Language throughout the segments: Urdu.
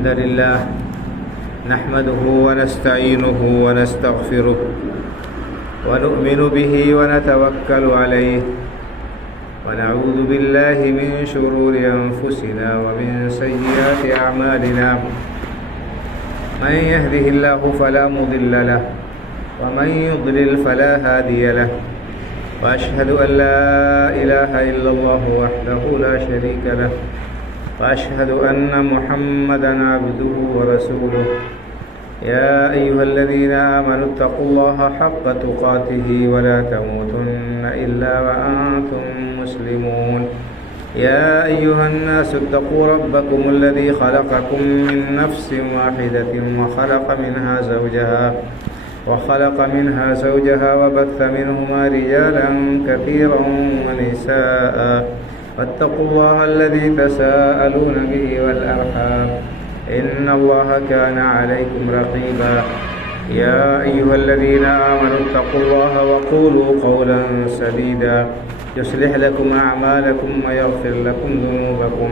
الحمد لله نحمده ونستعينه ونستغفره ونؤمن به ونتوكل عليه ونعوذ بالله من شرور أنفسنا ومن سيئات أعمالنا من يهده الله فلا مضل له ومن يضلل فلا هادي له وأشهد أن لا إله إلا الله وحده لا شريك له وأشهد أن محمدا عبده ورسوله يا أيها الذين آمنوا اتقوا الله حق تقاته ولا تموتن إلا وأنتم مسلمون يا أيها الناس اتقوا ربكم الذي خلقكم من نفس واحدة وخلق منها زوجها وبث منهما رجالا كثيرا ونساء واتقوا الله الذي تساءلون به والأرحام إن الله كان عليكم رقيبا يا أيها الذين آمنوا اتقوا الله وقولوا قولا سديدا يصلح لكم أعمالكم ويغفر لكم ذنوبكم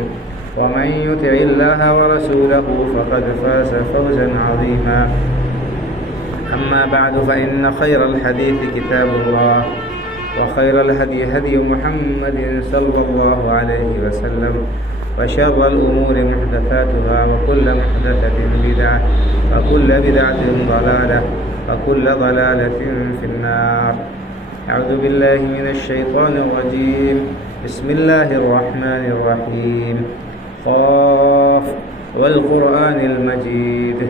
ومن يطع الله ورسوله فقد فاز فوزا عظيما أما بعد فإن خير الحديث كتاب الله وخير الهدي هدي محمد صلى الله عليه وسلم وشر الأمور محدثاتها وكل محدثة بدعة وكل بدعة ضلالة وكل ضلالة في النار. أعوذ بالله من الشيطان الرجيم. بسم الله الرحمن الرحيم. قاف والقرآن المجيد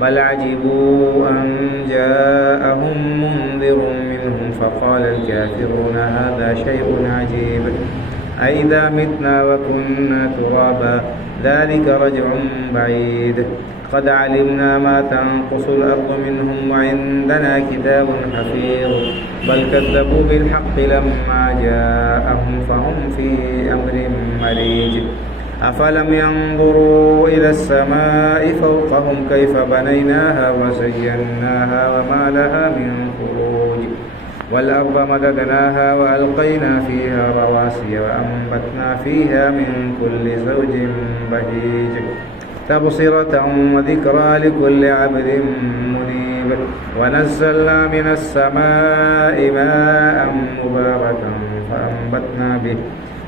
بل عجبوا أن جاءهم منذر منهم فقال الكافرون هذا شيء عجيب أئذا متنا وكنا ترابا ذلك رجع بعيد قد علمنا ما تنقص الأرض منهم وعندنا كتاب حفيظ بل كذبوا بالحق لما جاءهم فهم في أمر مريج أفلم ينظروا إلى السماء فوقهم كيف بنيناها وزيناها وما لها من فروج والأرض مددناها وألقينا فيها رواسي وأنبتنا فيها من كل زوج بهيج تبصرة وذكرى لكل عبد منيب ونزلنا من السماء ماء مباركا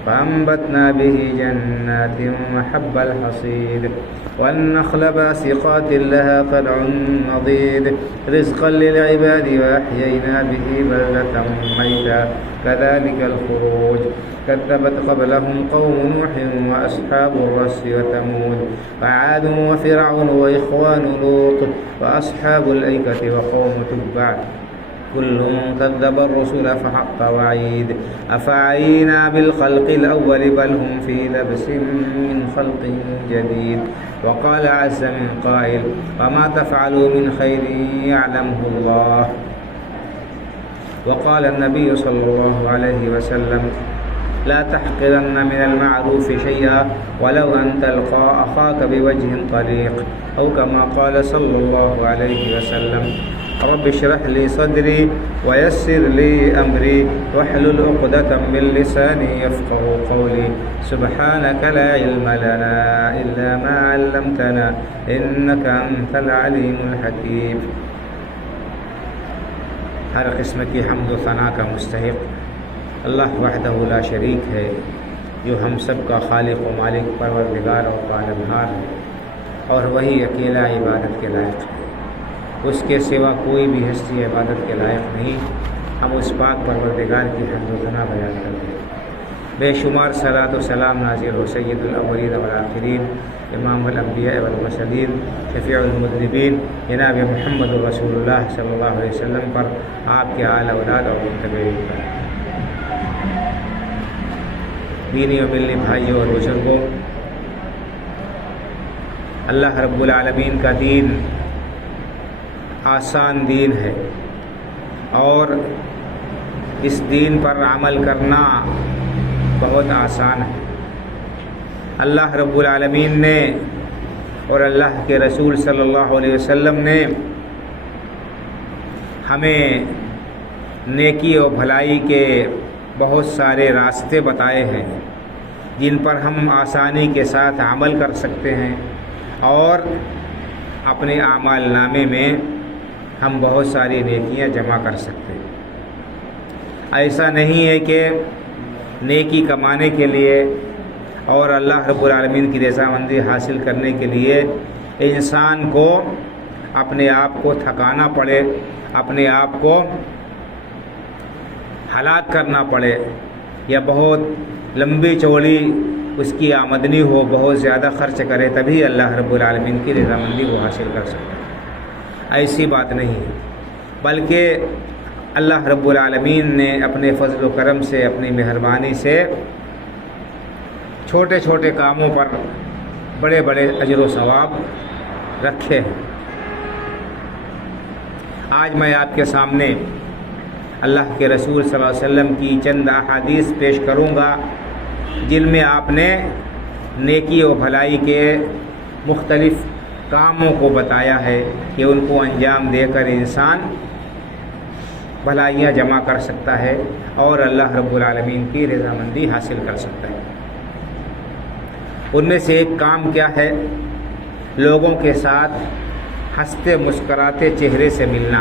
فأنبتنا به جنات وحب الحصيد والنخل باسقات لها طلع نضيد رزقا للعباد وأحيينا به بلدة ميتا كذلك الخروج كذبت قبلهم قوم نوح وأصحاب الرس وثمود وعاد وفرعون وإخوان لوط وأصحاب الأيكة وقوم تبع كل كذب الرسل فحق وعيد أفعينا بالخلق الأول بل هم في لبس من خلق جديد وقال عز من قائل وما تفعلوا من خير يعلمه الله وقال النبي صلى الله عليه وسلم لا تحقرن من المعروف شيئا ولو أن تلقى أخاك بوجه طليق أو كما قال صلى الله عليه وسلم رب اشرح لي صدري ويسر لي أمري واحلل عقدة من لساني يفقه قولي سبحانك لا علم لنا إلا ما علمتنا إنك أنت العليم الحكيم. ہر قسم کی حمد و ثنا کا مستحق اللہ وحدہ لا شریک ہے جو ہم سب کا خالق و مالک پروردگار اور پالنہار ہے اور وہی اکیلا عبادت کے لائق ہے. اس کے سوا کوئی بھی ہستی عبادت کے لائق نہیں. ہم اس پاک پروردگار کی حمد و ثنا بیان کرتے ہیں. بے شمار صلاۃ و سلام نازل ہو سید الاولین والآخرین امام الانبیاء والمرسلین شفیع المذنبین جناب محمد رسول اللہ صلی اللہ علیہ وسلم پر، آپ کے آل اولاد اور متبعین پر. دینی و ملی بھائیوں اور بزرگوں، اللہ رب العالمین کا دین آسان دین ہے اور اس دین پر عمل کرنا بہت آسان ہے. اللہ رب العالمین نے اور اللہ کے رسول صلی اللہ علیہ وسلم نے ہمیں نیکی و بھلائی کے بہت سارے راستے بتائے ہیں جن پر ہم آسانی کے ساتھ عمل کر سکتے ہیں اور اپنے اعمال نامے میں ہم بہت ساری نیکیاں جمع کر سکتے ہیں۔ ایسا نہیں ہے کہ نیکی کمانے کے لیے اور اللہ رب العالمین کی رضامندی حاصل کرنے کے لیے انسان کو اپنے آپ کو تھکانا پڑے، اپنے آپ کو ہلاک کرنا پڑے، یا بہت لمبی چوڑی اس کی آمدنی ہو، بہت زیادہ خرچ کرے تبھی اللہ رب العالمین کی رضامندی کو حاصل کر سکتا ہے۔ ایسی بات نہیں ہے، بلکہ اللہ رب العالمین نے اپنے فضل و کرم سے، اپنی مہربانی سے چھوٹے چھوٹے کاموں پر بڑے بڑے اجر و ثواب رکھے ہیں۔ آج میں آپ کے سامنے اللہ کے رسول صلی اللہ علیہ وسلم کی چند احادیث پیش کروں گا جن میں آپ نے نیکی و بھلائی کے مختلف کاموں کو بتایا ہے کہ ان کو انجام دے کر انسان بھلائیاں جمع کر سکتا ہے اور اللہ رب العالمین کی رضامندی حاصل کر سکتا ہے۔ ان میں سے ایک کام کیا ہے؟ لوگوں کے ساتھ ہنستے مسکراتے چہرے سے ملنا۔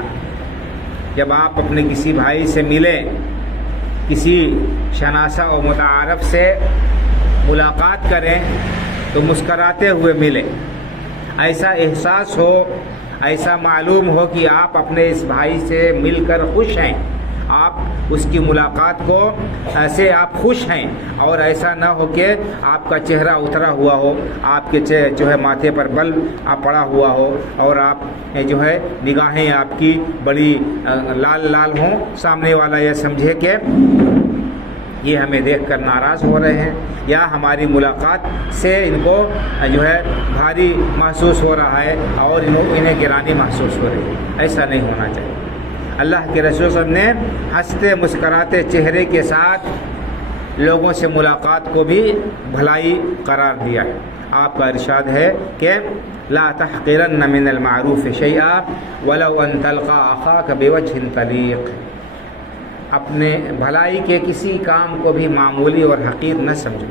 جب آپ اپنے کسی بھائی سے ملیں، کسی شناسہ و متعارف سے ملاقات کریں تو مسکراتے ہوئے ملیں، ایسا احساس ہو، ایسا معلوم ہو کہ آپ اپنے اس بھائی سے مل کر خوش ہیں، آپ اس کی ملاقات کو ایسے آپ خوش ہیں، اور ایسا نہ ہو کہ آپ کا چہرہ اترا ہوا ہو، آپ کے جو ہے ماتھے پر بل پڑا ہوا ہو، اور آپ جو ہے نگاہیں آپ کی بڑی لال لال ہوں، سامنے والا یہ سمجھے کہ یہ ہمیں دیکھ کر ناراض ہو رہے ہیں، یا ہماری ملاقات سے ان کو جو ہے بھاری محسوس ہو رہا ہے اور انہیں گرانی محسوس ہو رہی ہے۔ ایسا نہیں ہونا چاہیے۔ اللہ کے رسول صلی اللہ علیہ وسلم نے ہنستے مسکراتے چہرے کے ساتھ لوگوں سے ملاقات کو بھی بھلائی قرار دیا ہے۔ آپ کا ارشاد ہے کہ لا تحقرن من المعروف شیئا ولو ان تلقى اخاك بوجه طلیق، اپنے بھلائی کے کسی کام کو بھی معمولی اور حقیر نہ سمجھو،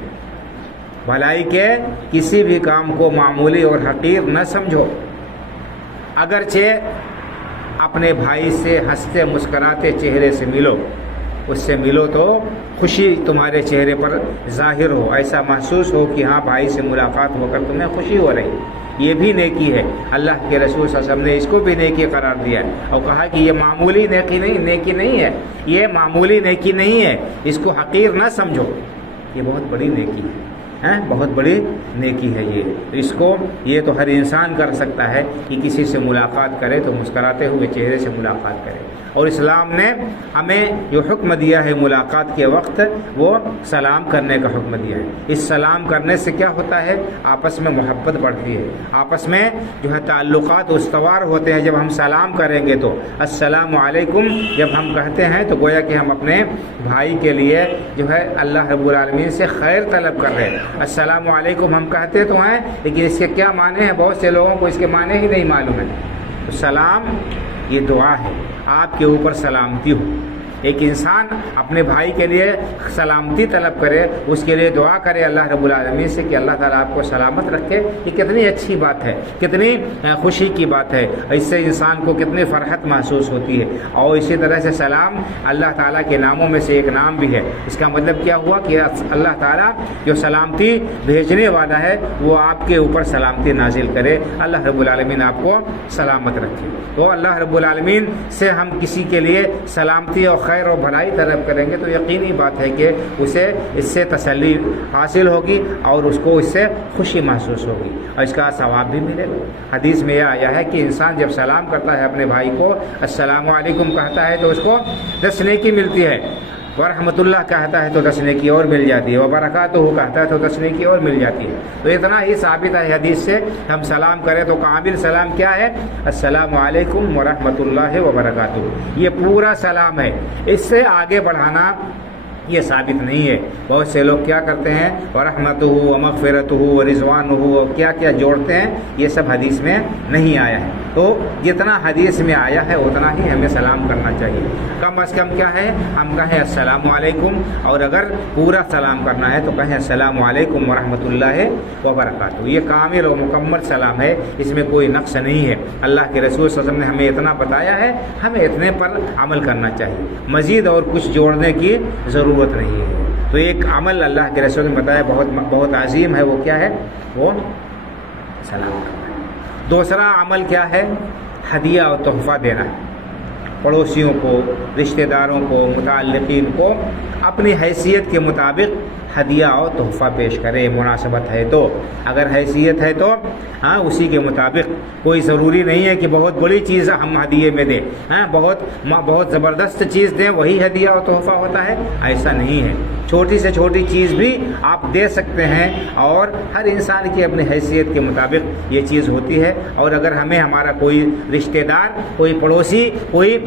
بھلائی کے کسی بھی کام کو معمولی اور حقیر نہ سمجھو، اگرچہ اپنے بھائی سے ہنستے مسکراتے چہرے سے ملو، اس سے ملو تو خوشی تمہارے چہرے پر ظاہر ہو، ایسا محسوس ہو کہ ہاں بھائی سے ملاقات ہو کر تمہیں خوشی ہو رہی، یہ بھی نیکی ہے۔ اللہ کے رسول صلی اللہ علیہ وسلم نے اس کو بھی نیکی قرار دیا اور کہا کہ یہ معمولی نیکی نہیں ہے، یہ معمولی نیکی نہیں ہے، اس کو حقیر نہ سمجھو، یہ بہت بڑی نیکی ہے، بہت بڑی نیکی ہے اس کو یہ تو ہر انسان کر سکتا ہے کہ کسی سے ملاقات کرے تو مسکراتے ہوئے چہرے سے ملاقات کرے۔ اور اسلام نے ہمیں جو حکم دیا ہے ملاقات کے وقت، وہ سلام کرنے کا حکم دیا ہے۔ اس سلام کرنے سے کیا ہوتا ہے؟ آپس میں محبت بڑھتی ہے، آپس میں جو ہے تعلقات استوار ہوتے ہیں۔ جب ہم سلام کریں گے تو السلام علیکم جب ہم کہتے ہیں تو گویا کہ ہم اپنے بھائی کے لیے جو ہے اللہ رب العالمین سے خیر طلب کر رہے ہیں۔ السلام علیکم ہم کہتے تو ہیں، لیکن اس کے کیا معنی ہیں؟ بہت سے لوگوں کو اس کے معنی ہی نہیں معلوم ہے۔ تو سلام یہ دعا ہے، آپ کے اوپر سلامتی ہو۔ ایک انسان اپنے بھائی کے لیے سلامتی طلب کرے، اس کے لیے دعا کرے اللہ رب العالمین سے کہ اللہ تعالیٰ آپ کو سلامت رکھے، یہ کتنی اچھی بات ہے، کتنی خوشی کی بات ہے، اس سے انسان کو کتنی فرحت محسوس ہوتی ہے۔ اور اسی طرح سے سلام اللہ تعالیٰ کے ناموں میں سے ایک نام بھی ہے۔ اس کا مطلب کیا ہوا کہ اللہ تعالیٰ جو سلامتی بھیجنے والا ہے وہ آپ کے اوپر سلامتی نازل کرے، اللہ رب العالمین آپ کو سلامت رکھے۔ تو اللہ رب العالمین سے ہم کسی کے لیے سلامتی اور خیر و بھلائی طلب کریں گے تو یقینی بات ہے کہ اسے اس سے تسلی حاصل ہوگی اور اس کو اس سے خوشی محسوس ہوگی اور اس کا ثواب بھی ملے گا۔ حدیث میں یہ آیا ہے کہ انسان جب سلام کرتا ہے اپنے بھائی کو، السلام علیکم کہتا ہے تو اس کو 10 نیکی ملتی ہے، ورحمۃ اللہ کہتا ہے تو 10 نیکی اور مل جاتی ہے، وبرکاتہ کہتا ہے تو 10 نیکی اور مل جاتی ہے۔ تو اتنا ہی ثابت ہے حدیث سے، ہم سلام کریں تو کامل سلام کیا ہے؟ السلام علیکم ورحمۃ اللہ وبرکاتہ، یہ پورا سلام ہے۔ اس سے آگے بڑھانا یہ ثابت نہیں ہے۔ بہت سے لوگ کیا کرتے ہیں ورحمتہ ومغفرتہ ورضوانہ اور کیا کیا جوڑتے ہیں، یہ سب حدیث میں نہیں آیا ہے۔ تو جتنا حدیث میں آیا ہے اتنا ہی ہمیں سلام کرنا چاہیے۔ کم از کم کیا ہے، ہم کہیں السلام علیکم، اور اگر پورا سلام کرنا ہے تو کہیں السلام علیکم ورحمۃ اللہ وبرکاتہ۔ یہ کامل و مکمل سلام ہے، اس میں کوئی نقص نہیں ہے۔ اللہ کے رسول صلی اللہ علیہ وسلم نے ہمیں اتنا بتایا ہے، ہمیں اتنے پر عمل کرنا چاہیے، مزید اور کچھ جوڑنے کی ضرورت نہیں ہے۔ تو ایک عمل اللہ کے رسول نے بتایا بہت عظیم ہے، وہ کیا ہے؟ وہ سلام کرنا ہے۔ دوسرا عمل کیا ہے؟ ہدیہ اور تحفہ دینا ہے۔ پڑوسیوں کو، رشتہ داروں کو، متعلقین کو اپنی حیثیت کے مطابق ہدیہ اور تحفہ پیش کرے، مناسبت ہے تو، اگر حیثیت ہے تو اسی کے مطابق۔ کوئی ضروری نہیں ہے کہ بہت بڑی چیز ہم ہدیے میں دیں، بہت زبردست چیز دیں وہی ہدیہ اور تحفہ ہوتا ہے، ایسا نہیں ہے۔ چھوٹی سے چھوٹی چیز بھی آپ دے سکتے ہیں، اور ہر انسان کی اپنی حیثیت کے مطابق یہ چیز ہوتی ہے۔ اور اگر ہمیں ہمارا کوئی رشتہ دار، کوئی پڑوسی، کوئی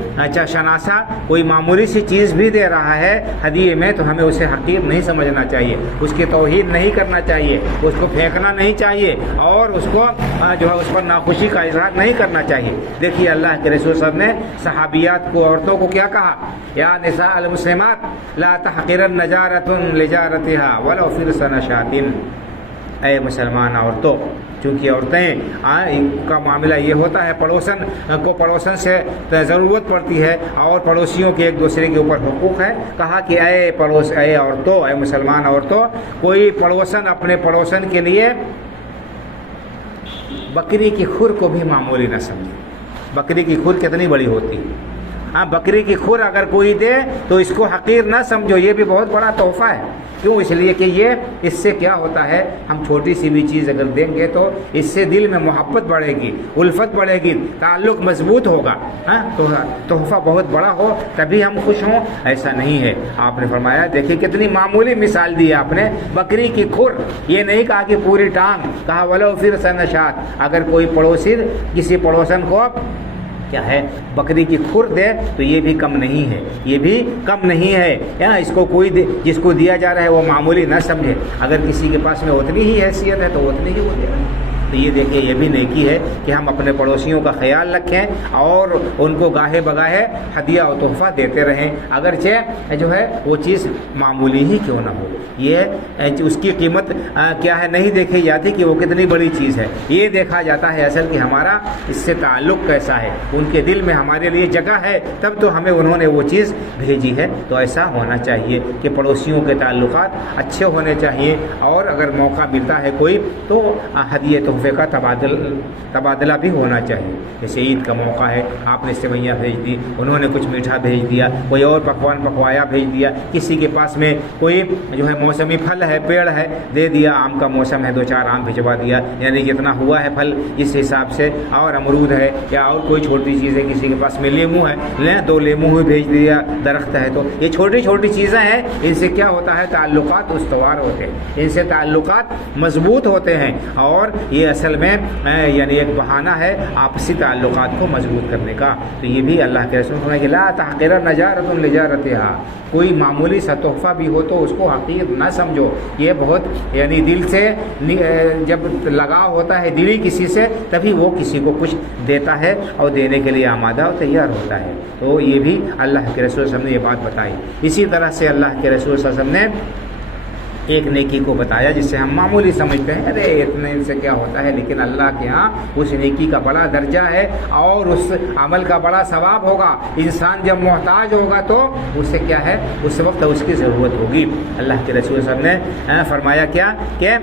شناسہ کوئی معمولی سی چیز بھی دے رہا ہے ہدیے میں، تو ہمیں اسے حقیر نہیں سمجھنا چاہیے، اس کی توہین نہیں کرنا چاہیے، اس کو پھینکنا نہیں چاہیے، اور اس کو جو ہے اس پر ناخوشی کا اظہار نہیں کرنا چاہیے۔ دیکھیے اللہ کے رسول صاحب نے صحابیات کو، عورتوں کو کیا کہا؟ یا نساء المسلمات لا تحقرن جارۃ لجارتها ولو فرس نشاۃ۔ اے مسلمان عورتوں، چونکہ عورتیں کا معاملہ یہ ہوتا ہے، پڑوسن کو پڑوسن سے ضرورت پڑتی ہے، اور پڑوسیوں کے ایک دوسرے کے اوپر حقوق ہے۔ کہا کہ اے عورتوں، اے مسلمان عورتوں، کوئی پڑوسن اپنے پڑوسن کے لیے بکری کی کھر کو بھی معمولی نہ سمجھے۔ بکری کی کھر کتنی بڑی ہوتی ہے، بکری کی کھر اگر کوئی دے تو اس کو حقیر نہ سمجھو، یہ بھی بہت بڑا تحفہ ہے۔ کیوں؟ اس لیے کہ اس سے کیا ہوتا ہے، ہم چھوٹی سی بھی چیز اگر دیں گے تو اس سے دل میں محبت بڑھے گی، الفت بڑھے گی، تعلق مضبوط ہوگا۔ تو تحفہ بہت بڑا ہو تبھی ہم خوش ہوں، ایسا نہیں ہے۔ آپ نے فرمایا، دیکھیے کتنی معمولی مثال دی آپ نے، بکری کی کھر، یہ نہیں کہا کہ پوری ٹانگ، کہا ولو فرس نشاۃ۔ اگر کوئی پڑوسی کسی پڑوسن کو کیا ہے بکری کی کھر دے تو یہ بھی کم نہیں ہے، یہ بھی کم نہیں ہے۔ اس کو کوئی جس کو دیا جا رہا ہے وہ معمولی نہ سمجھے، اگر کسی کے پاس میں اتنی ہی حیثیت ہے تو اتنی ہی وہ دے گا۔ تو یہ دیکھیں، یہ بھی نیکی ہے کہ ہم اپنے پڑوسیوں کا خیال رکھیں اور ان کو گاہے بگاہے ہدیہ و تحفہ دیتے رہیں، اگرچہ جو ہے وہ چیز معمولی ہی کیوں نہ ہو۔ یہ اس کی قیمت کیا ہے نہیں دیکھی جاتی کہ وہ کتنی بڑی چیز ہے، یہ دیکھا جاتا ہے اصل کہ ہمارا اس سے تعلق کیسا ہے، ان کے دل میں ہمارے لیے جگہ ہے، تب تو ہمیں انہوں نے وہ چیز بھیجی ہے۔ تو ایسا ہونا چاہیے کہ پڑوسیوں کے تعلقات اچھے ہونے چاہیے، اور اگر موقع ملتا ہے کوئی تو ہدیہ تحفے کا تبادلہ بھی ہونا چاہیے۔ جیسے عید کا موقع ہے، آپ نے سوئیاں بھیج دی، انہوں نے کچھ میٹھا بھیج دیا، کوئی اور پکوان پکوایا بھیج دیا، کسی کے پاس میں کوئی جو ہے موسمی پھل ہے، پیڑ ہے، دے دیا، آم کا موسم ہے، 2-4 آم بھجوا دیا، یعنی جتنا ہوا ہے پھل اس حساب سے، اور امرود ہے یا اور کوئی چھوٹی چیز ہے، کسی کے پاس میں لیمو ہے، 2 لیمو بھی بھیج دیا، درخت ہے۔ تو یہ چھوٹی چھوٹی چیزیں ہیں، ان سے کیا ہوتا ہے، تعلقات استوار ہوتے ہیں، ان سے تعلقات مضبوط ہوتے ہیں، اور یہ اصل میں یعنی ایک بہانہ ہے آپسی تعلقات کو مضبوط کرنے کا۔ تو یہ بھی اللہ کے رسول فرمائے کہ لا تحقرن جارۃ لجارتها، کوئی معمولی سا تحفہ بھی ہو تو اس کو حقیر نہ سمجھو۔ یہ بہت یعنی دل سے جب لگاؤ ہوتا ہے دلی کسی سے، تبھی وہ کسی کو کچھ دیتا ہے اور دینے کے لیے آمادہ اور تیار ہوتا ہے۔ تو یہ بھی اللہ کے رسول صلی اللہ علیہ وسلم نے یہ بات بتائی۔ اسی طرح سے اللہ کے رسول صلی اللہ علیہ وسلم نے ایک نیکی کو بتایا جس سے ہم معمولی سمجھتے ہیں، ارے اتنے سے کیا ہوتا ہے، لیکن اللہ کے ہاں اس نیکی کا بڑا درجہ ہے اور اس عمل کا بڑا ثواب ہوگا۔ انسان جب محتاج ہوگا تو اس سے کیا ہے، اس وقت اس کی ضرورت ہوگی۔ اللہ کے رسول صاحب نے فرمایا کیا کہ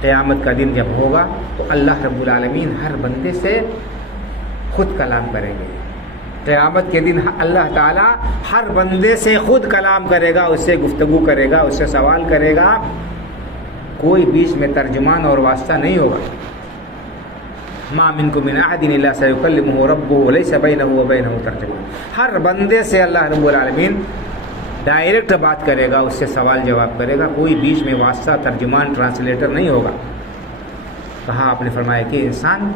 قیامت کا دن جب ہوگا تو اللہ رب العالمین ہر بندے سے خود کلام کریں گے۔ قیامت کے دن اللہ تعالیٰ ہر بندے سے خود کلام کرے گا، اس سے گفتگو کرے گا، اس سے سوال کرے گا، کوئی بیچ میں ترجمان اور واسطہ نہیں ہوگا۔ ما منکم من احد الا سیکلمہ ربہ لیس بینہ وبینہ ترجمان، ہر بندے سے اللہ رب العالمین ڈائریکٹ بات کرے گا، اس سے سوال جواب کرے گا، کوئی بیچ میں واسطہ، ترجمان، ٹرانسلیٹر نہیں ہوگا۔ کہا آپ نے فرمایا کہ انسان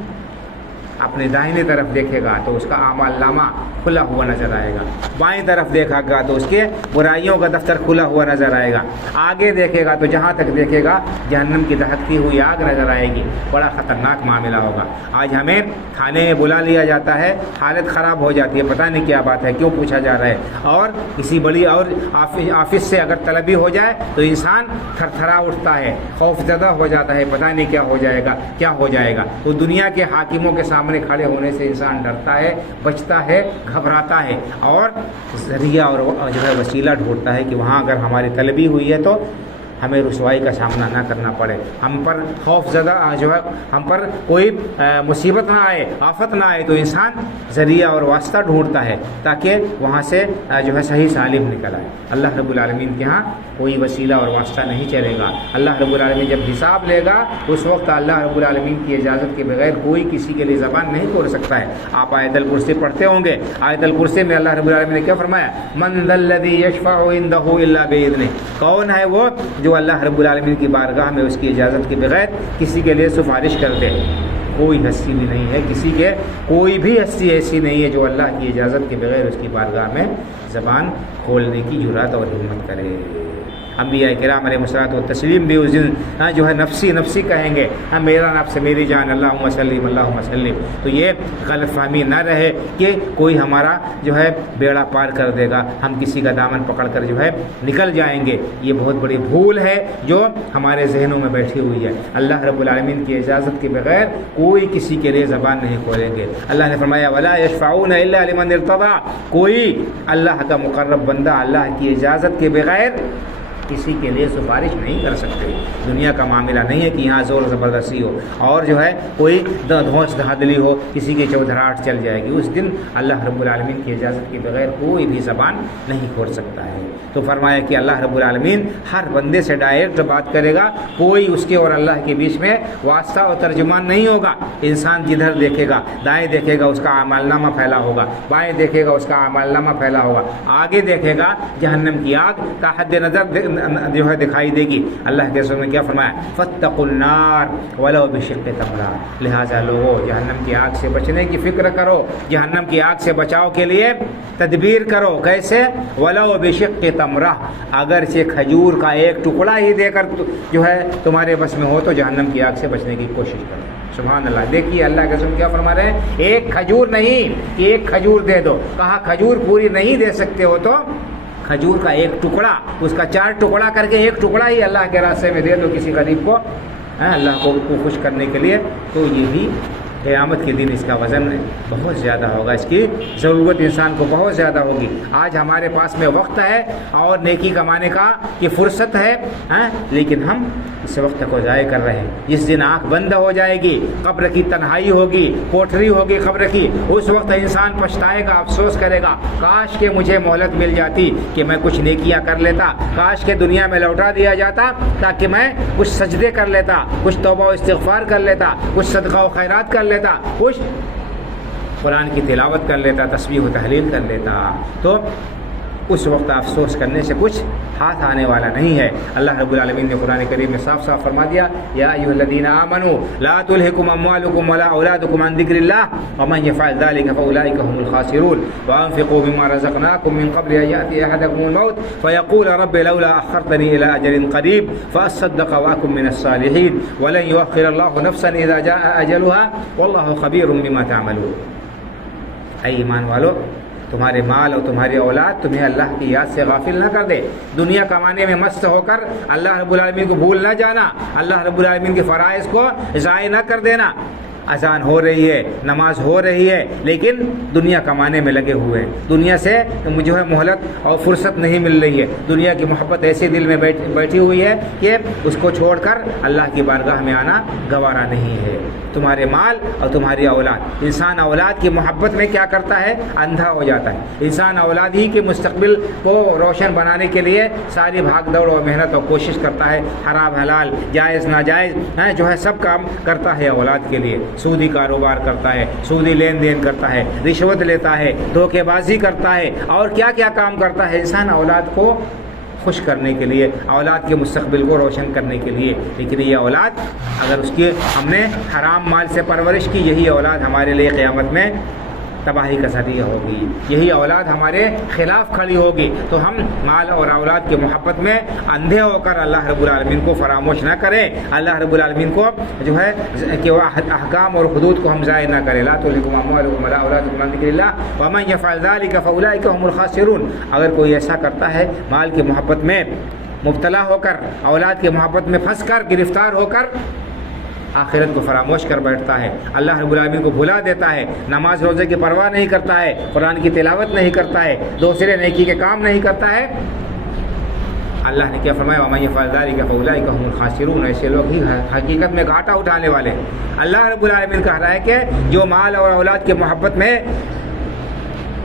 اپنے داہنی طرف دیکھے گا تو اس کا اعمال نامہ کھلا ہوا نظر آئے گا، بائیں طرف دیکھا گا تو اس کے برائیوں کا دفتر کھلا ہوا نظر آئے گا، آگے دیکھے گا تو جہاں تک دیکھے گا جہنم کی دہکتی ہوئی آگ نظر آئے گی۔ بڑا خطرناک معاملہ ہوگا۔ آج ہمیں کھانے میں بلا لیا جاتا ہے، حالت خراب ہو جاتی ہے، پتہ نہیں کیا بات ہے، کیوں پوچھا جا رہا ہے، اور کسی بڑی اور آفس سے اگر طلبی ہو جائے تو انسان تھر تھرا اٹھتا ہے، خوف زدہ ہو جاتا ہے، پتہ نہیں کیا ہو جائے گا، کیا ہو جائے گا۔ تو دنیا کے حاکموں کے سامنے کھڑے ہونے سے انسان ڈرتا ہے، بچتا ہے، گھبراتا ہے، اور ذریعہ اور جو ہے وسیلہ ڈھونڈتا ہے کہ وہاں اگر ہماری طلبی ہوئی ہے تو ہمیں رسوائی کا سامنا نہ کرنا پڑے، ہم پر خوف زدہ جو ہے ہم پر کوئی مصیبت نہ آئے، آفت نہ آئے، تو انسان ذریعہ اور واسطہ ڈھونڈتا ہے تاکہ وہاں سے جو ہے صحیح سالم نکل آئے۔ اللہ رب العالمین کے ہاں کوئی وسیلہ اور واسطہ نہیں چلے گا۔ اللہ رب العالمین جب حساب لے گا اس وقت اللہ رب العالمین کی اجازت کے بغیر کوئی کسی کے لیے زبان نہیں کھول سکتا ہے۔ آپ آیت الکرسی پڑھتے ہوں گے، آیت الکرسی میں اللہ رب العالمین نے کیا فرمایا؟ من ذا الذی یشفع عندہ الا باذنہ، کون ہے وہ جو اللہ رب العالمین کی بارگاہ میں اس کی اجازت کے بغیر کسی کے لیے سفارش کر دے؟ کوئی ہستی بھی نہیں ہے، کسی کے کوئی بھی ہستی ایسی نہیں ہے جو اللہ کی اجازت کے بغیر اس کی بارگاہ میں زبان کھولنے کی جرات اور ہمت کرے۔ انبیاء کرام علیہ الصلوۃ والتسلیم بھی اس دن جو ہے نفسی نفسی کہیں گے، میرا نفس میری جان، اللہم سلم اللہم سلم۔ تو یہ غلط فہمی نہ رہے کہ کوئی ہمارا جو ہے بیڑا پار کر دے گا، ہم کسی کا دامن پکڑ کر جو ہے نکل جائیں گے۔ یہ بہت بڑی بھول ہے جو ہمارے ذہنوں میں بیٹھی ہوئی ہے۔ اللہ رب العالمین کی اجازت کے بغیر کوئی کسی کے لیے زبان نہیں کھولیں گے۔ اللہ نے فرمایا ولا یشفعون الا لمن ارتضى، کوئی اللہ کا مقرب بندہ اللہ کی اجازت کے بغیر کسی کے لیے سفارش نہیں کر سکتے۔ دنیا کا معاملہ نہیں ہے کہ یہاں زور زبردستی ہو اور جو ہے کوئی دھوس دھاندلی ہو، کسی کی چودھراہٹ چل جائے گی۔ اس دن اللہ رب العالمین کی اجازت کے بغیر کوئی بھی زبان نہیں کھول سکتا ہے۔ تو فرمایا کہ اللہ رب العالمین ہر بندے سے ڈائریکٹ بات کرے گا، کوئی اس کے اور اللہ کے بیچ میں واسطہ اور ترجمان نہیں ہوگا۔ انسان جدھر دیکھے گا، دائیں دیکھے گا اس کا اعمال نامہ پھیلا ہوگا، بائیں دیکھے گا اس کا اعمال نامہ پھیلا ہوگا، آگے دیکھے گا جہنم کی آگ کا حد نظر جو ہے دکھائی دے گی۔ اللہ کے رسول نے کیا فرمایا؟ فاتقوا النار ولو بشق تمرہ، لہٰذا لوگوں جہنم کی آگ سے بچنے کی فکر کرو، جہنم کی آگ سے بچاؤ کے لیے تدبیر کرو۔ کیسے؟ ولو بشق تمرہ، اگرچہ کھجور کا ایک ٹکڑا ہی دے کر جو ہے تمہارے بس میں ہو تو جہنم کی آگ سے بچنے کی کوشش کرو۔ سبحان اللہ۔ دیکھیے اللہ کے رسول کیا فرما رہے ہیں، ایک کھجور نہیں کہ ایک کھجور دے دو، کہا کھجور پوری نہیں دے سکتے ہو تو کھجور کا ایک ٹکڑا، اس کا 4 ٹکڑا کر کے ایک ٹکڑا ہی اللہ کے راستے میں دے دو کسی غریب کو، اللہ کو خوش کرنے کے لیے، تو یہ بھی قیامت کے دن اس کا وزن بہت زیادہ ہوگا، اس کی ضرورت انسان کو بہت زیادہ ہوگی۔ آج ہمارے پاس میں وقت ہے اور نیکی کمانے کا کی فرصت ہے، لیکن ہم اس وقت کو ضائع کر رہے ہیں۔ جس دن آنکھ بند ہو جائے گی، قبر کی تنہائی ہوگی، کوٹھری ہوگی قبر کی، اس وقت انسان پچھتائے گا، افسوس کرے گا، کاش کہ مجھے مہلت مل جاتی کہ میں کچھ نیکیاں کر لیتا، کاش کہ دنیا میں لوٹا دیا جاتا تاکہ میں کچھ سجدے کر لیتا، کچھ توبہ و استغفار کر لیتا، کچھ صدقہ و خیرات کر لیتا، کچھ قرآن کی تلاوت کر لیتا، تسبیح و تحلیل کر لیتا۔ تو اس وقت افسوس کرنے سے کچھ ہاتھ آنے والا نہیں ہے۔ اللہ رب العالمین نے قرآن کریم میں صاف صاف فرما دیا، یا ایھا الذین آمنوا لا تلھکم اموالکم ولا اولادکم عن ذکر اللہ ومن یفعل ذلک فاولئک هم الخاسرون وانفقوا مما رزقناکم من قبل ان یأتی احدکم الموت فیقول رب لولا اخرتنی الی اجل قریب فاصدق واکن من الصالحین ولن یؤخر اللہ نفسا اذا جاء اجلها واللہ خبیر بما تعملون۔ اے ایمان والو، تمہارے مال اور تمہاری اولاد تمہیں اللہ کی یاد سے غافل نہ کر دے، دنیا کمانے میں مست ہو کر اللہ رب العالمین کو بھول نہ جانا، اللہ رب العالمین کے فرائض کو ضائع نہ کر دینا۔ اذان ہو رہی ہے، نماز ہو رہی ہے، لیکن دنیا کمانے میں لگے ہوئے ہیں، دنیا سے جو ہے مہلت اور فرصت نہیں مل رہی ہے، دنیا کی محبت ایسے دل میں بیٹھی ہوئی ہے کہ اس کو چھوڑ کر اللہ کی بارگاہ میں آنا گوارا نہیں ہے۔ تمہارے مال اور تمہاری اولاد، انسان اولاد کی محبت میں کیا کرتا ہے؟ اندھا ہو جاتا ہے۔ انسان اولاد ہی کے مستقبل کو روشن بنانے کے لیے ساری بھاگ دوڑ اور محنت اور کوشش کرتا ہے، حرام حلال جائز ناجائز جو ہے سب کام کرتا ہے اولاد کے لیے، سودی کاروبار کرتا ہے، سودی لین دین کرتا ہے، رشوت لیتا ہے، دھوکے بازی کرتا ہے، اور کیا کیا کام کرتا ہے۔ انسان اولاد کو خوش کرنے کے لیے، اولاد کے مستقبل کو روشن کرنے کے لیے، لیکن یہ اولاد اگر اس کی ہم نے حرام مال سے پرورش کی، یہی اولاد ہمارے لیے قیامت میں تباہی کا ذریعہ ہوگی، یہی اولاد ہمارے خلاف کھڑی ہوگی۔ تو ہم مال اور اولاد کی محبت میں اندھے ہو کر اللہ رب العالمین کو فراموش نہ کریں، اللہ رب العالمین کو جو ہے کہ وہ احکام اور حدود کو ہم ضائع نہ کریں۔ لا تلهكم اموالكم ولا اولادكم عن ذکر اللہ ومن يفعل ذلك فاولئك هم الخاسرون۔ اگر کوئی ایسا کرتا ہے، مال کی محبت میں مبتلا ہو کر، اولاد کی محبت میں پھنس کر، گرفتار ہو کر آخرت کو فراموش کر بیٹھتا ہے، اللہ رب العالمین کو بھلا دیتا ہے، نماز روزے کی پرواہ نہیں کرتا ہے، قرآن کی تلاوت نہیں کرتا ہے، دوسرے نیکی کے کام نہیں کرتا ہے، اللہ نے کیا فرمایا؟ وَمَن يَفْعَلْ ذَلِكَ فَأُولَٰئِكَ هُمُ الْخَاسِرُونَ۔ ایسے لوگ ہی حقیقت میں گھاٹا اٹھانے والے۔ اللہ رب العالمین کہہ رہا ہے کہ جو مال اور اولاد کی محبت میں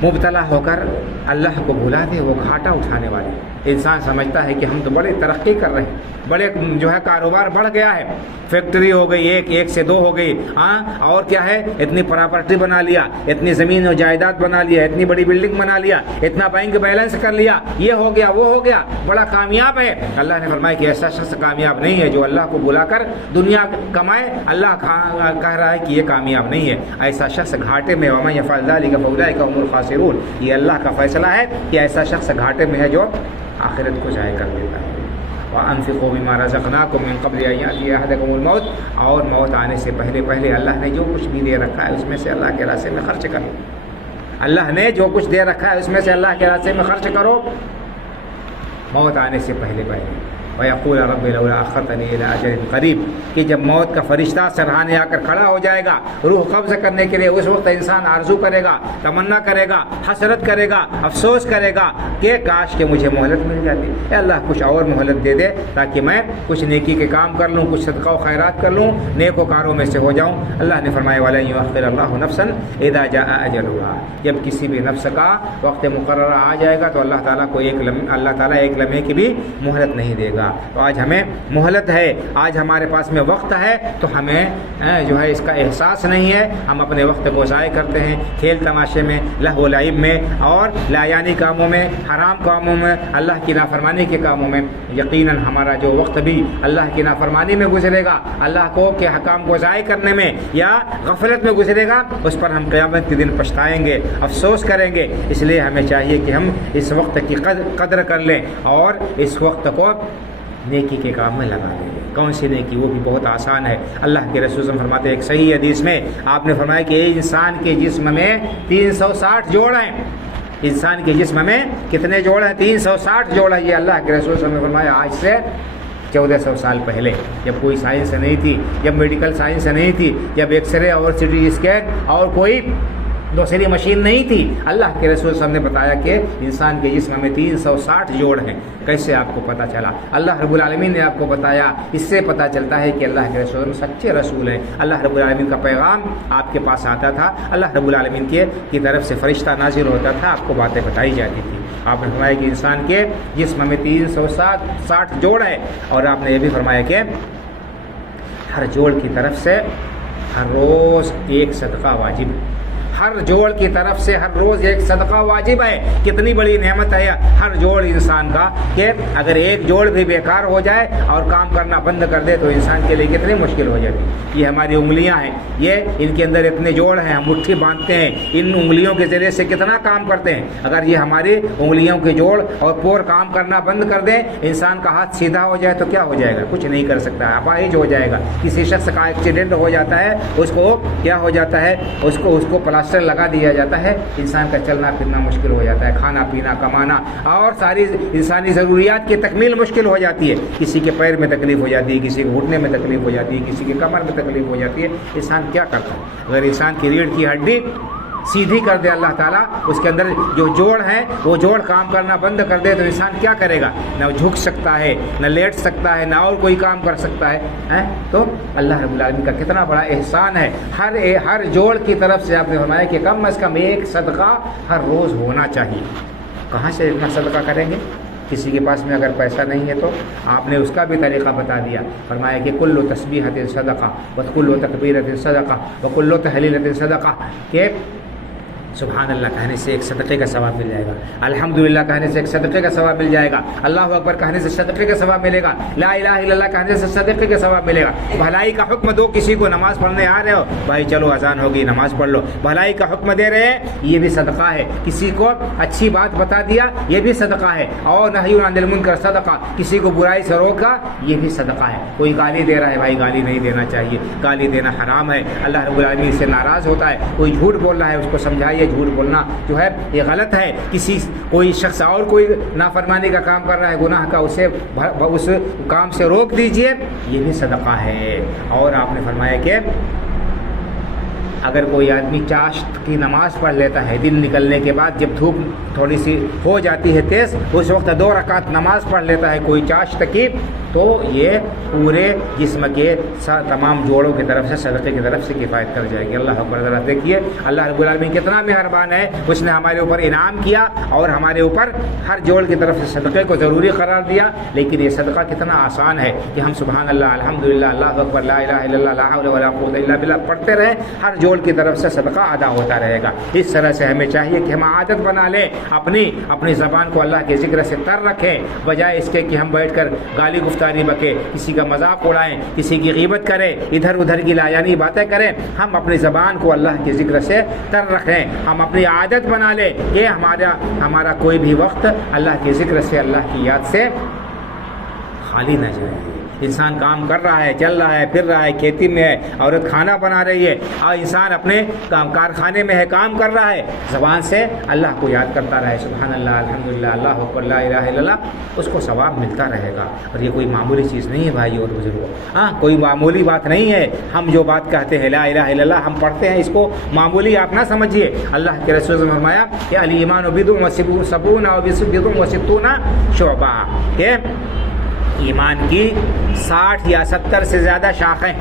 مبتلا ہو کر اللہ کو بھلا دے، وہ گھاٹا اٹھانے والے۔ انسان سمجھتا ہے کہ ہم تو بڑے ترقی کر رہے ہیں، بڑے جو ہے کاروبار بڑھ گیا ہے، فیکٹری ہو گئی، ایک سے دو ہو گئی، ہاں اور کیا ہے، اتنی پراپرٹی بنا لیا، اتنی زمین و جائیداد بنا لیا، اتنی بڑی بلڈنگ بنا لیا، اتنا بینک بیلنس کر لیا، یہ ہو گیا وہ ہو گیا، بڑا کامیاب ہے۔ اللہ نے فرمایا کہ ایسا شخص کامیاب نہیں ہے جو اللہ کو بلا کر دنیا کمائے۔ اللہ کہہ رہا ہے کہ یہ کامیاب نہیں ہے، ایسا شخص گھاٹے میں۔ وَمَن يَفْعَلْ ذَلِكَ فَأُولَٰئِكَ هُمُ الْخَاسِرُونَ۔ یہ اللہ کا فیصلہ ہے کہ ایسا شخص گھاٹے میں ہے جو آخرت کو ضائع کر دیتا ہے۔ وَأَنفِقُوا مِمَّا رَزَقْنَاكُم مِّن قَبْلِ أَن يَأْتِيَ أَحَدَكُمُ الْمَوْتُ۔ اور موت آنے سے پہلے اللہ نے جو کچھ بھی دے رکھا ہے اس میں سے اللہ کے راستے میں خرچ کرو۔ اللہ نے جو کچھ دے رکھا ہے اس میں سے اللہ کے راستے میں خرچ کرو موت آنے سے پہلے۔ وَيَقُولَ رَبِّ لَوْلَا أَخَّرْتَنِي إِلَىٰ أَجَلٍ قَرِيبٍ، کہ جب موت کا فرشتہ سرہانے آ کر کھڑا ہو جائے گا روح قبض کرنے کے لیے، اس وقت انسان آرزو کرے گا، تمنا کرے گا، حسرت کرے گا، افسوس کرے گا کہ کاش کہ مجھے مہلت مل جاتی، اے اللہ کچھ اور مہلت دے دے تاکہ میں کچھ نیکی کے کام کر لوں، کچھ صدقہ و خیرات کر لوں، نیک و کاروں میں سے ہو جاؤں۔ اللہ نے فرمایا وَلَن يُؤَخِّرَ اللَّهُ نَفْسًا إِذَا جَاءَ أَجَلُهَا، جب کسی بھی نفس کا وقت مقررہ آ جائے گا تو اللہ تعالیٰ کو اللہ تعالیٰ ایک لمحے کی بھی مہلت نہیں دے گا۔ تو آج ہمیں مہلت ہے، آج ہمارے پاس میں وقت ہے، تو ہمیں جو ہے اس کا احساس نہیں ہے، ہم اپنے وقت کو ضائع کرتے ہیں کھیل تماشے میں، لہو و لعب میں، اور لایانی کاموں میں، حرام کاموں میں، اللہ کی نافرمانی کے کاموں میں۔ یقیناً ہمارا جو وقت بھی اللہ کی نافرمانی میں گزرے گا، اللہ کو کے حکام کو ضائع کرنے میں یا غفلت میں گزرے گا، اس پر ہم قیامت کے دن پچھتائیں گے، افسوس کریں گے۔ اس لیے ہمیں چاہیے کہ ہم اس وقت کی قدر کر لیں اور اس وقت کو نیکی کے کام میں لگا دیں۔ کون سی نیکی؟ وہ بھی بہت آسان ہے۔ اللہ کے رسول صلی اللہ علیہ وسلم فرماتے ہیں ایک صحیح حدیث میں، آپ نے فرمایا کہ انسان کے جسم میں 360 جوڑ ہیں۔ انسان کے جسم میں کتنے جوڑ ہیں؟ 360 جوڑ ہیں۔ یہ اللہ کے رسول صلی اللہ علیہ وسلم نے فرمایا آج سے 1400 سال پہلے، جب کوئی سائنس نہیں تھی، جب میڈیکل سائنس نہیں تھی، جب ایکس رے اور سی ٹی اسکین اور کوئی دوسری مشین نہیں تھی، اللہ کے رسول صلی اللہ علیہ وسلم نے بتایا کہ انسان کے جسم میں 360 جوڑ ہیں۔ کیسے آپ کو پتہ چلا؟ اللہ رب العالمین نے آپ کو بتایا۔ اس سے پتہ چلتا ہے کہ اللہ کے رسول سچے رسول ہیں۔ اللہ رب العالمین کا پیغام آپ کے پاس آتا تھا، اللہ رب العالمین کی طرف سے فرشتہ نازل ہوتا تھا، آپ کو باتیں بتائی جاتی تھی۔ آپ نے فرمایا کہ انسان کے جسم میں 360 جوڑ ہے، اور آپ نے یہ بھی فرمایا کہ ہر جوڑ کی طرف سے ہر روز ایک صدقہ واجب، ہر جوڑ کی طرف سے ہر روز ایک صدقہ واجب ہے۔ کتنی بڑی نعمت ہے ہر جوڑ انسان کا، کہ اگر ایک جوڑ بھی بیکار ہو جائے اور کام کرنا بند کر دے تو انسان کے لیے کتنی مشکل ہو جاتی۔ یہ ہماری انگلیاں ہیں، یہ ان کے اندر اتنے جوڑ ہیں، ہم مٹھی باندھتے ہیں، ان انگلیوں کے ذریعے سے کتنا کام کرتے ہیں۔ اگر یہ ہماری انگلیوں کے جوڑ اور پور کام کرنا بند کر دیں، انسان کا ہاتھ سیدھا ہو جائے تو کیا ہو جائے گا؟ کچھ نہیں کر سکتا ہے، اپاہج ہو جائے گا۔ کسی شخص کا ایکسیڈنٹ ہو جاتا ہے، اس کو کیا ہو جاتا ہے؟ اس کو پلاسٹر لگا دیا جاتا ہے، انسان کا چلنا پھرنا مشکل ہو جاتا ہے، کھانا پینا کمانا اور ساری انسانی ضروریات کی تکمیل مشکل ہو جاتی ہے۔ کسی کے پیر میں تکلیف ہو جاتی ہے، کسی کے گھٹنے میں تکلیف ہو جاتی ہے، کسی کے کمر میں تکلیف ہو جاتی ہے۔ انسان کیا کرتا ہے؟ اگر انسان کی ریڑھ کی ہڈی سیدھی کر دے اللہ تعالیٰ، اس کے اندر جو جوڑ ہیں وہ جوڑ کام کرنا بند کر دے تو انسان کیا کرے گا؟ نہ جھک سکتا ہے، نہ لیٹ سکتا ہے، نہ اور کوئی کام کر سکتا ہے۔ تو اللہ رب العالمین کا کتنا بڑا احسان ہے۔ ہر جوڑ کی طرف سے آپ نے فرمایا کہ کم از کم ایک صدقہ ہر روز ہونا چاہیے۔ کہاں سے اتنا صدقہ کریں گے؟ کسی کے پاس میں اگر پیسہ نہیں ہے تو آپ نے اس کا بھی طریقہ بتا دیا۔ فرمایا کہ کل تسبیحۃ صدقہ وکل تکبیرۃ صدقہ وکل تحلیلۃ صدقہ، کہ سبحان اللہ کہنے سے ایک صدقے کا ثواب مل جائے گا، الحمدللہ کہنے سے ایک صدقے کا ثواب مل جائے گا، اللہ اکبر کہنے سے صدقے کا ثواب ملے گا، لا الہ الا اللہ کہنے سے صدقے کا ثواب ملے گا۔ بھلائی کا حکم دو، کسی کو نماز پڑھنے آ رہے ہو، بھائی چلو اذان ہوگی نماز پڑھ لو، بھلائی کا حکم دے رہے ہیں، یہ بھی صدقہ ہے۔ کسی کو اچھی بات بتا دیا، یہ بھی صدقہ ہے۔ اور نہی عن المنکر صدقہ، کسی کو برائی سے روکا، یہ بھی صدقہ ہے۔ کوئی گالی دے رہا ہے، بھائی گالی نہیں دینا چاہیے، گالی دینا حرام ہے، اللہ رب العالمین سے ناراض ہوتا ہے۔ کوئی جھوٹ بول رہا ہے، اس کو سمجھائیے جھوٹ بولنا جو ہے یہ غلط ہے۔ کوئی شخص اور کوئی نافرمانی کا کام کر رہا ہے، گناہ کا، اسے اس کام سے روک دیجئے، یہ بھی صدقہ ہے۔ اور آپ نے فرمایا کہ اگر کوئی آدمی چاشت کی نماز پڑھ لیتا ہے دن نکلنے کے بعد، جب دھوپ تھوڑی سی ہو جاتی ہے تیز، اس وقت 2 رکعت نماز پڑھ لیتا ہے کوئی چاشت کی، تو یہ پورے جسم کے تمام جوڑوں کی طرف سے صدقے کی طرف سے کفایت کر جائے گی۔ اللہ اکبر، ذرا دیکھیے اللہ رب العالمین کتنا مہربان ہے، اس نے ہمارے اوپر انعام کیا اور ہمارے اوپر ہر جوڑ کی طرف سے صدقے کو ضروری قرار دیا۔ لیکن یہ صدقہ کتنا آسان ہے کہ ہم سبحان اللہ، الحمدللہ، اللہ اکبر، لا الہ الا اللہ، لا حول ولا قوت الا باللہ پڑھتے رہیں، ہر جوڑ کی طرف سے صدقہ ادا ہوتا رہے گا۔ اس طرح سے ہمیں چاہیے کہ ہم عادت بنا لیں، اپنی زبان کو اللہ کے ذکر سے تر رکھیں، بجائے اس کے کہ ہم بیٹھ کر گالی گفتاری بکیں، کسی کا مذاق اڑائیں، کسی کی غیبت کریں، ادھر ادھر کی لایانی باتیں کریں۔ ہم اپنی زبان کو اللہ کے ذکر سے تر رکھیں، ہم اپنی عادت بنا لیں کہ ہمارا کوئی بھی وقت اللہ کے ذکر سے، اللہ کی یاد سے خالی نہ جائے۔ انسان کام کر رہا ہے، چل رہا ہے، پھر رہا ہے، کھیتی میں ہے، عورت کھانا بنا رہی ہے، اور انسان اپنے کارخانے میں ہے، کام کر رہا ہے، زبان سے اللہ کو یاد کرتا رہے، سبحان اللہ، الحمدللہ، اللہ اکبر، لا الہ الا اللہ، اس کو ثواب ملتا رہے گا۔ اور یہ کوئی معمولی چیز نہیں ہے بھائی اور بزرگوں، کوئی معمولی بات نہیں ہے۔ ہم جو بات کہتے ہیں لا الہ الا اللہ، ہم پڑھتے ہیں، اس کو معمولی آپ نہ سمجھیے۔ اللہ کے رسول نے فرمایا کہ الایمان بضع وسبعون او بضع وستون شعبہ، کہ ایمان کی 60 یا 70 سے زیادہ شاخیں۔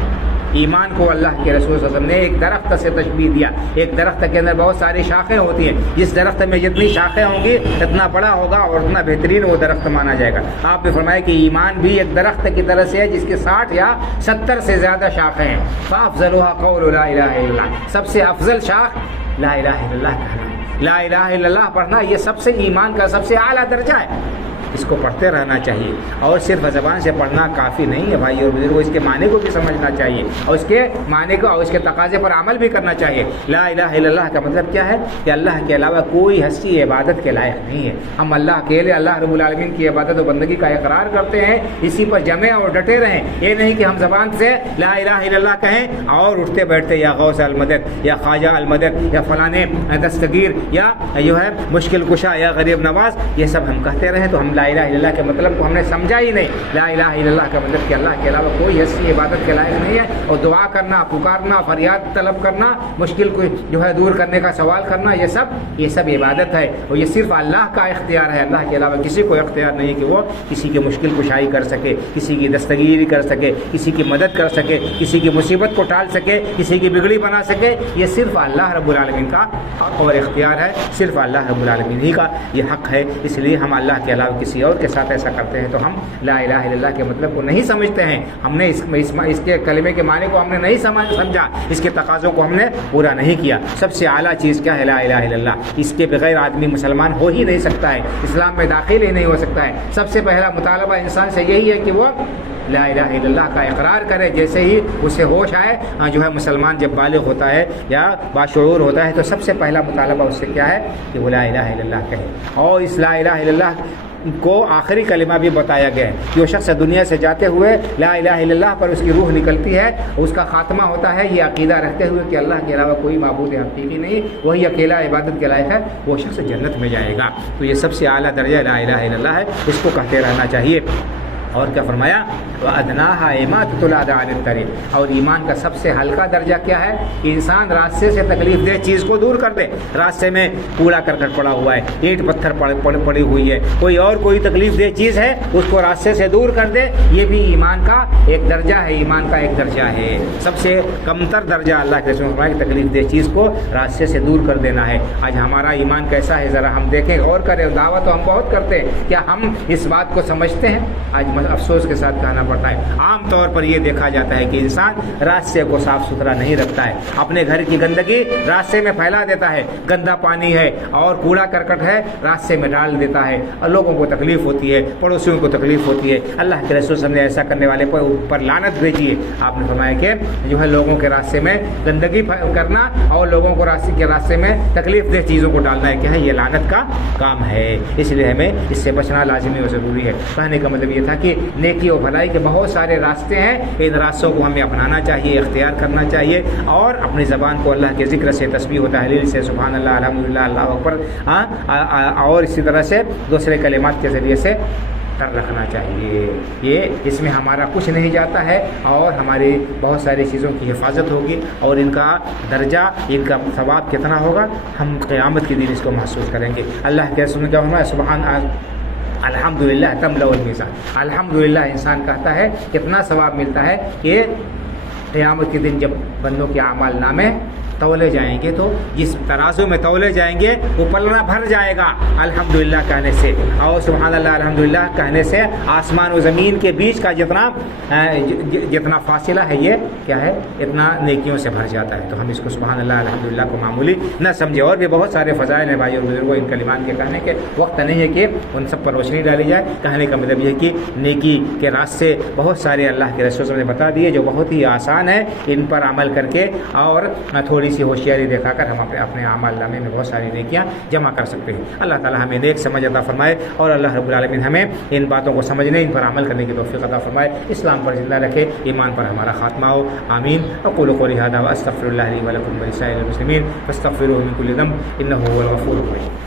ایمان کو اللہ کے رسول صلی اللہ علیہ وسلم نے ایک درخت سے تشبیہ دیا۔ ایک درخت کے اندر بہت ساری شاخیں ہوتی ہیں، جس درخت میں جتنی شاخیں ہوں گی اتنا بڑا ہوگا اور اتنا بہترین وہ درخت مانا جائے گا۔ آپ نے فرمایا کہ ایمان بھی ایک درخت کی طرح سے ہے جس کے 60 یا 70 سے زیادہ شاخیں ہیں۔ فافضلها قول لا الہ الا اللہ، سب سے افضل شاخ لا الہ الا اللہ کہنا، لا الہ الا اللہ پڑھنا، یہ سب سے ایمان کا سب سے اعلیٰ درجہ ہے۔ اس کو پڑھتے رہنا چاہیے، اور صرف زبان سے پڑھنا کافی نہیں ہے بھائی اور بزرگوں، اس کے معنی کو بھی سمجھنا چاہیے، اور اس کے معنی کو اور اس کے تقاضے پر عمل بھی کرنا چاہیے۔ لا الہ الا اللہ کا مطلب کیا ہے؟ کہ اللہ کے علاوہ کوئی ہستی عبادت کے لائق نہیں ہے۔ ہم اللہ کے لیے، اللہ رب العالمین کی عبادت و بندگی کا اقرار کرتے ہیں، اسی پر جمے اور ڈٹے رہیں۔ یہ نہیں کہ ہم زبان سے لا الہ الا اللہ کہیں اور اٹھتے بیٹھتے یا غوث المدد یا خواجہ المدد یا فلانے دستگیر یا جو ہے مشکل کشا یا غریب نواز، یہ سب ہم کہتے رہیں تو ہم لا الہ الا اللہ کے مطلب کو ہم نے سمجھا ہی نہیں۔ لا الہ الا اللہ کا مطلب کہ اللہ کے علاوہ کوئی ہستی عبادت کے لائق نہیں ہے، اور دعا کرنا، پکارنا، فریاد طلب کرنا، مشکل کو جو ہے دور کرنے کا سوال کرنا، یہ سب عبادت ہے، اور یہ صرف اللہ کا اختیار ہے۔ اللہ کے علاوہ کسی کو اختیار نہیں کہ وہ کسی کی مشکل کشائی کر سکے، کسی کی دستگیری کر سکے، کسی کی مدد کر سکے، کسی کی مصیبت کو ٹال سکے، کسی کی بگڑی بنا سکے۔ یہ صرف اللہ رب العالمین کا حق اور اختیار ہے، صرف اللہ رب العالمین ہی کا یہ حق ہے۔ اس لیے ہم اللہ کے علاوہ کسی اور کے ساتھ ایسا کرتے ہیں تو ہم لا الہ الا اللہ کے مطلب کو نہیں سمجھتے ہیں، ہم نے اس کے کلمے کے معنی کو ہم نے نہیں سمجھا، اس کے تقاضوں کو ہم نے پورا نہیں کیا۔ سب سے اعلیٰ چیز کیا ہے؟ لا الہ الا اللہ۔ اس کے بغیر آدمی مسلمان ہو ہی نہیں سکتا ہے، اسلام میں داخل ہی نہیں ہو سکتا ہے۔ سب سے پہلا مطالبہ انسان سے یہی ہے کہ وہ لا الہ الا اللہ کا اقرار کرے۔ جیسے ہی اسے ہوش آئے، جو ہے مسلمان جب بالغ ہوتا ہے یا باشعور ہوتا ہے، تو سب سے پہلا مطالبہ اس سے کیا ہے؟ کہ وہ لا الہ الا اللہ کہے۔ اور اس لا الہ الا اللہ کو آخری کلمہ بھی بتایا گیا ہے کہ وہ شخص دنیا سے جاتے ہوئے لا الہ الا اللہ پر اس کی روح نکلتی ہے، اس کا خاتمہ ہوتا ہے یہ عقیدہ رکھتے ہوئے کہ اللہ کے علاوہ کوئی معبود حقیقی نہیں، وہی اکیلا عبادت کے لائق ہے، وہ شخص جنت میں جائے گا۔ تو یہ سب سے اعلیٰ درجہ لا الہ الا اللہ ہے، اس کو کہتے رہنا چاہیے۔ اور کیا فرمایا؟ وَأَدْنَاهَا إِمَاطَةُ الْأَذَى عَنِ الطَّرِيقِ، اور ایمان کا سب سے ہلکا درجہ کیا ہے؟ کہ انسان راستے سے تکلیف دہ چیز کو دور کر دے۔ راستے میں کوڑا کرکٹ پڑا ہوا ہے، اینٹ پتھر پڑی ہوئی ہے، کوئی تکلیف دہ چیز ہے، اس کو راستے سے دور کر دے، یہ بھی ایمان کا ایک درجہ ہے، ایمان کا ایک درجہ ہے۔ سب سے کمتر درجہ اللہ کے رسول نے فرمایا کہ تکلیف دہ چیز کو راستے سے دور کر دینا ہے۔ آج ہمارا ایمان کیسا ہے ذرا ہم دیکھیں، غور کریں۔ دعوت تو ہم بہت کرتے ہیں، کیا ہم اس بات کو سمجھتے ہیں؟ آج افسوس کے ساتھ کہنا پڑتا ہے، عام طور پر یہ دیکھا جاتا ہے کہ انسان راستے کو صاف ستھرا نہیں رکھتا ہے، اپنے گھر کی گندگی راستے میں پھیلا دیتا ہے، گندا پانی ہے اور کوڑا کرکٹ ہے راستے میں ڈال دیتا ہے اور لوگوں کو تکلیف ہوتی ہے، پڑوسیوں کو تکلیف ہوتی ہے۔ اللہ کے رسول صلی اللہ علیہ وسلم نے ایسا کرنے والے پر اوپر لعنت بھیجی ہے۔ آپ نے فرمایا کہ جو ہے لوگوں کے راستے میں گندگی کرنا اور لوگوں کو راستے میں تکلیف دہ چیزوں کو ڈالنا ہے، کیا ہے؟ یہ لعنت کا کام ہے، اس لیے ہمیں اس سے بچنا لازمی اور ضروری ہے۔ کہنے کا مطلب یہ تھا کہ نیکی اور بھلائی کے بہت سارے راستے ہیں، ان راستوں کو ہمیں اپنانا چاہیے، اختیار کرنا چاہیے اور اپنی زبان کو اللہ کے ذکر سے، تسبیح و تحلیل سے، سبحان اللہ، الحمدللہ، اللہ اکبر اور اسی طرح سے دوسرے کلمات کے ذریعے سے رکھنا چاہیے۔ یہ اس میں ہمارا کچھ نہیں جاتا ہے اور ہماری بہت ساری چیزوں کی حفاظت ہوگی اور ان کا درجہ، ان کا ثواب کتنا ہوگا ہم قیامت کے دن اس کو محسوس کریں گے۔ اللہ کے رسول نے کیا فرمایا؟ سبحان الحمدللہ تملأ المیزان، الحمدللہ انسان کہتا ہے کتنا ثواب ملتا ہے کہ قیامت کے دن جب بندوں کے اعمال نامے تولے جائیں گے تو جس ترازو میں تولے جائیں گے وہ پلڑا بھر جائے گا الحمدللہ کہنے سے، اور سبحان اللہ الحمدللہ کہنے سے آسمان و زمین کے بیچ کا جتنا فاصلہ ہے یہ کیا ہے؟ اتنا نیکیوں سے بھر جاتا ہے۔ تو ہم اس کو سبحان اللہ الحمدللہ کو معمولی نہ سمجھے، اور بھی بہت سارے فضائل ہیں بھائی اور بزرگوں، ان کلمات کے کہنے کے وقت نہیں ہے کہ ان سب پر روشنی ڈالی جائے۔ کہنے کا مطلب یہ ہے کہ نیکی کے راستے بہت سارے اللہ کے رسول نے بتا دیے جو بہت ہی آسان ہے، ان پر عمل کر کے اور تھوڑی سی ہوشیاری دکھا کر ہم اپنے اعمال نامے میں بہت ساری نیکیاں جمع کر سکتے ہیں۔ اللہ تعالی ہمیں نیک سمجھ عطا فرمائے اور اللہ رب العالمین ہمیں ان باتوں کو سمجھنے، ان پر عمل کرنے کی توفیق عطا فرمائے، اسلام پر زندہ رکھے، ایمان پر ہمارا خاتمہ ہو، آمین۔ اقول قولی ھذا واستغفر اللہ لی ولکم ولسائر المسلمین فاستغفروہ من کل ذنب انہ هو الغفور الرحیم۔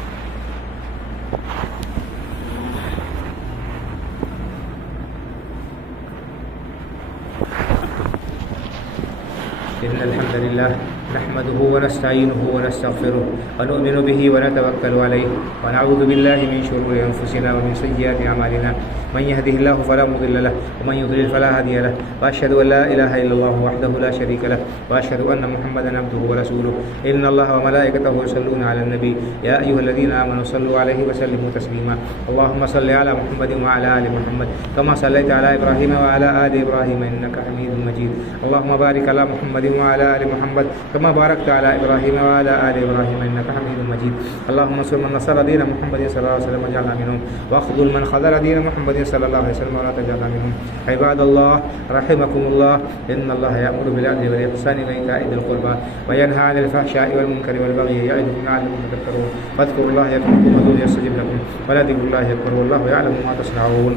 إن الحمد لله نحمده ونستعينه ونستغفره ونؤمن به ونتوكل عليه ونعوذ بالله من شرور أنفسنا ومن سيئات أعمالنا من يهده الله فلا مضل له ومن يضلل فلا هادي له وأشهد أن لا إله إلا الله وحده لا شريك له وأشهد أن محمدا عبده ورسوله إن الله وملائكته يصلون على النبي يا أيها الذين آمنوا صلوا عليه وسلموا تسليما اللهم صل على محمد وعلى آل محمد كما صليت على إبراهيم وعلى آل إبراهيم إنك حميد مجيد اللهم بارك على محمد وعلى آل محمد كما باركت على إبراهيم وعلى آل إبراهيم إنك حميد مجيد اللهم انصر من نصر دين محمد صلى الله عليه وسلم واجعلنا منهم واخذل من خذل دين محمد صلى الله عليه وسلم ولا تجعلنا منهم عباد الله رحمكم الله إن الله يأمر بالعدل والإحسان وإيتاء ذي القربى وينهى عن الفحشاء والمنكر والبغي يعظكم لعلكم تذكرون فاذكروا الله يذكركم وادعوه يستجب لكم ولذكر الله أكبر والله يعلم ما تصنعون